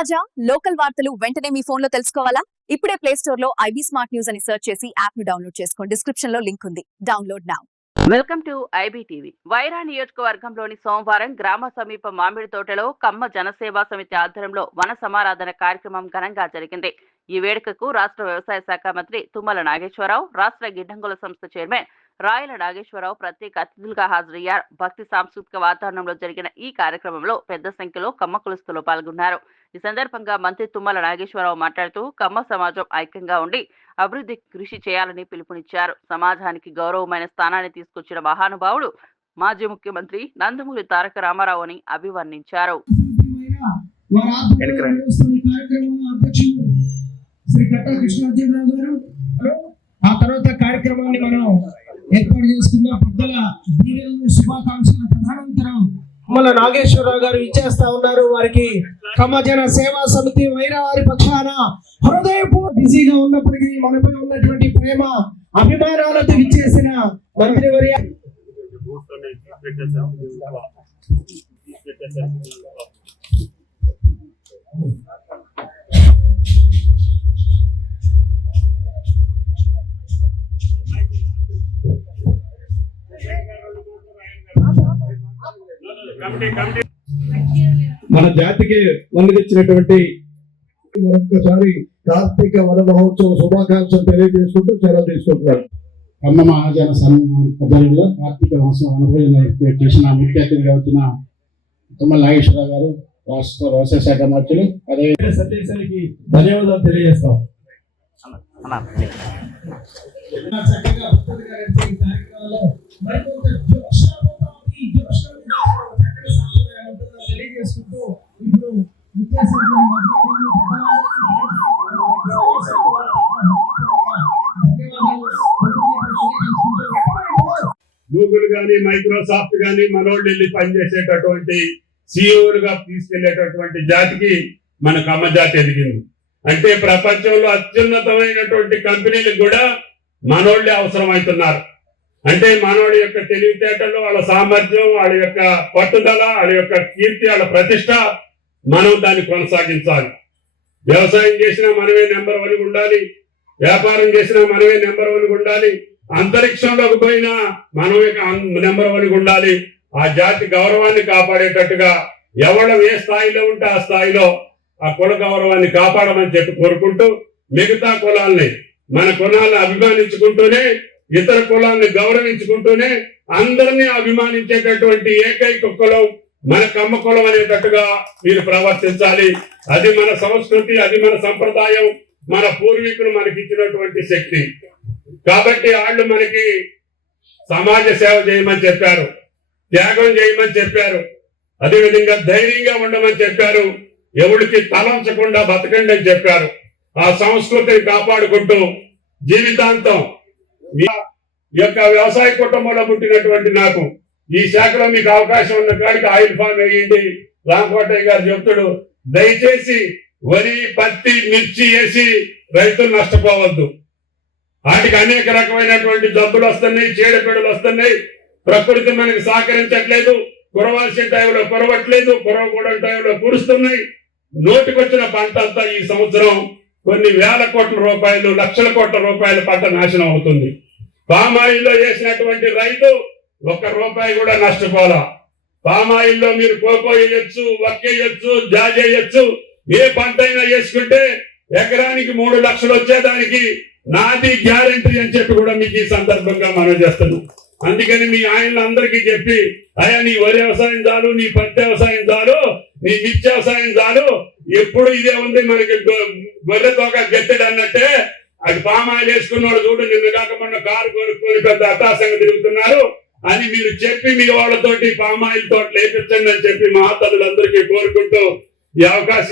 తాజా లోకల్ వార్తలు వెంటనే మీ ఫోన్ లో తెలుసుకోవాలా? ఇప్పుడే ప్లే స్టోర్ లో ఐబీ స్మార్ట్ న్యూస్ అని సెర్చ్ చేసి యాప్ ను డౌన్లోడ్ చేసుకోండి. డిస్క్రిప్షన్ లో లింక్ ఉంది. Download now. Welcome to IB TV. Wyra నియోజకవర్గంలోని సోమవారం గ్రామ సమీప మామిడి తోటలో కమ్మ జనసేవా సమితి ఆధ్వర్యంలో వన సమారాధన కార్యక్రమం ఘనంగా జరిగింది. ఈ వేడుకకు రాష్ట్ర వ్యవసాయ శాఖ మంత్రి తుమ్మల నాగేశ్వరరావు, రాష్ట్ర గిడ్డంగుల సంస్థ చైర్మన్ రాయల నాగేశ్వరరావు ప్రత్యేక అతిథులుగా హాజరయ్యారు. భక్తి సాంస్కృతిక వాతావరణంలో జరిగిన ఈ కార్యక్రమంలో పెద్ద సంఖ్యలో కమ్మ కులస్తులు పాల్గొన్నారు. ఈ సందర్భంగా మంత్రి తుమ్మల నాగేశ్వరరావు మాట్లాడుతూ కమ్మ సమాజం ఐక్యంగా ఉండి అభివృద్ధికి కృషి చేయాలని పిలుపునిచ్చారు. సమాజానికి గౌరవమైన స్థానాన్ని తీసుకొచ్చిన మహానుభావుడు మాజీ ముఖ్యమంత్రి నందమూరి తారక రామారావు అని అభివర్ణించారు. ఆ తర్వాత కార్యక్రమాన్ని మనం ఏర్పాటు చేసుకున్న పెద్దల దీవెనలు శుభాకాంక్షల తదనంతరం తుమ్మల నాగేశ్వరరావు గారు ఇచ్చేస్తా ఉన్నారు. వారికి కమ్మజన సేవా సమితి వైరా వారి పక్షాన హృదయపూర్వక బిజీగా ఉన్నప్పటికీ మనపై ఉన్నటువంటి ప్రేమ అభిమానాలతో ఇచ్చేసిన మంత్రివర్య మన జాతికి వందిచ్చినటువంటి మరొకసారి కార్తీక వన మహోత్సవ శుభాకాంక్షలు తెలియజేసుకుంటూ సెలవు తీసుకుంటున్నారు. కమ్మ మహాజన ఆధ్వర్యంలో కార్తీక మహోత్సవం అనుభవం చేసిన ముఖ్య అతిథిగా వచ్చిన తుమ్మల నాగేశ్వరరావు గారు, రాష్ట్ర వ్యవసాయ శాఖ మంత్రులు, అదే సతీశ్వరికి ధన్యవాదాలు తెలియజేస్తాం. గూగుల్ గానీ మైక్రోసాఫ్ట్ గానీ మనోళ్ళు వెళ్ళి పనిచేసేటటువంటి సిఇఓలుగా తీసుకెళ్లేటటువంటి జాతికి మన కమ్మ జాతి ఎదిగింది. అంటే ప్రపంచంలో అత్యున్నతమైనటువంటి కంపెనీలకు కూడా మనోళ్ళే అవసరం అవుతున్నారు. అంటే మనోడి యొక్క తెలివితేటలు, వాళ్ళ సామర్థ్యం, వాళ్ళ యొక్క పట్టుదల, వాళ్ళ యొక్క కీర్తి, వాళ్ళ ప్రతిష్ట మనం దాన్ని కొనసాగించాలి. వ్యవసాయం చేసినా మనమే నెంబర్ 1 ఉండాలి, వ్యాపారం చేసినా మనమే నెంబర్ 1 ఉండాలి, అంతరిక్షంలోకి పోయినా మనమే నెంబర్ 1 ఉండాలి. ఆ జాతి గౌరవాన్ని కాపాడేటట్టుగా ఎవరు ఏ స్థాయిలో ఉంటే ఆ స్థాయిలో ఆ కుల గౌరవాన్ని కాపాడమని చెప్పి కోరుకుంటూ, మిగతా కులాల్ని మన కులాలను అభిమానించుకుంటూనే, ఇతర కులాన్ని గౌరవించుకుంటూనే అందరినీ అభిమానించేటటువంటి ఏకైక కులం మన కమ్మ కులం అనేటట్టుగా మీరు ప్రవర్తించాలి. అది మన సంస్కృతి, అది మన సంప్రదాయం, మన పూర్వీకులు మనకిచ్చినటువంటి శక్తి. కాబట్టి వాళ్ళు మనకి సమాజ సేవ చేయమని చెప్పారు, త్యాగం చేయమని చెప్పారు, అదేవిధంగా ధైర్యంగా ఉండమని చెప్పారు, ఎవరికి తలంచకుండా బతకండి అని చెప్పారు. ఆ సంస్కృతిని కాపాడుకుంటూ జీవితాంతం ఈ యొక్క వ్యవసాయ కుటుంబంలో పుట్టినటువంటి నాకు ఈ శాఖలో మీకు అవకాశం ఉన్న కాడికి ఆయిల్ ఫామ్ వేయండి. రామకోటయ్య గారు చెప్తాడు, దయచేసి వరి, పత్తి, మిర్చి వేసి రైతులు నష్టపోవద్దు. వాటికి అనేక రకమైనటువంటి జబ్బులు వస్తున్నాయి, చీడపీడలు వస్తున్నాయి, ప్రకృతి మనకి సహకరించట్లేదు, కురవాల్సిన టైంలో కురవట్లేదు, కురవకూడని టైంలో కురుస్తున్నాయి. నోటికొచ్చిన పంట అంతా ఈ సంవత్సరం కొన్ని వేల కోట్ల రూపాయలు, లక్షల కోట్ల రూపాయల పంట నాశనం అవుతుంది. పామాయిల్లో వేసినటువంటి రైతు ₹1 కూడా నష్టపోలా. పామాయిల్లో మీరు కోకో వేయచ్చు, వక్కేయచ్చు, జాజేయచ్చు, ఏ పంట అయినా వేసుకుంటే ఎకరానికి 3 లక్షలు వచ్చేదానికి నాది గ్యారెంటీ అని చెప్పి కూడా మీకు ఈ సందర్భంగా మనం చేస్తున్నాం. అందుకని మీ ఆయనలందరికీ చెప్పి, అయ్యా నీ వరి వ్యవసాయం చాలు, నీ పత్తి వ్యవసాయం చాలు, నీ మిర్చి వ్యవసాయం చాలు, ఎప్పుడు ఇదే ఉంది మనకి గొర్రె తోక గెత్తడు అన్నట్టే. అది పామాయిల్ వేసుకున్నాడు చూడు, నిన్న కాక మొన్న కారు కొనుక్కొని పెద్ద అటాసంగా తిరుగుతున్నారు అని మీరు చెప్పి మీ వాళ్ళతోటి పామాయిల్ తోట లేపించండి అని చెప్పి మా తల్లులందరికీ కోరుకుంటూ ఈ అవకాశం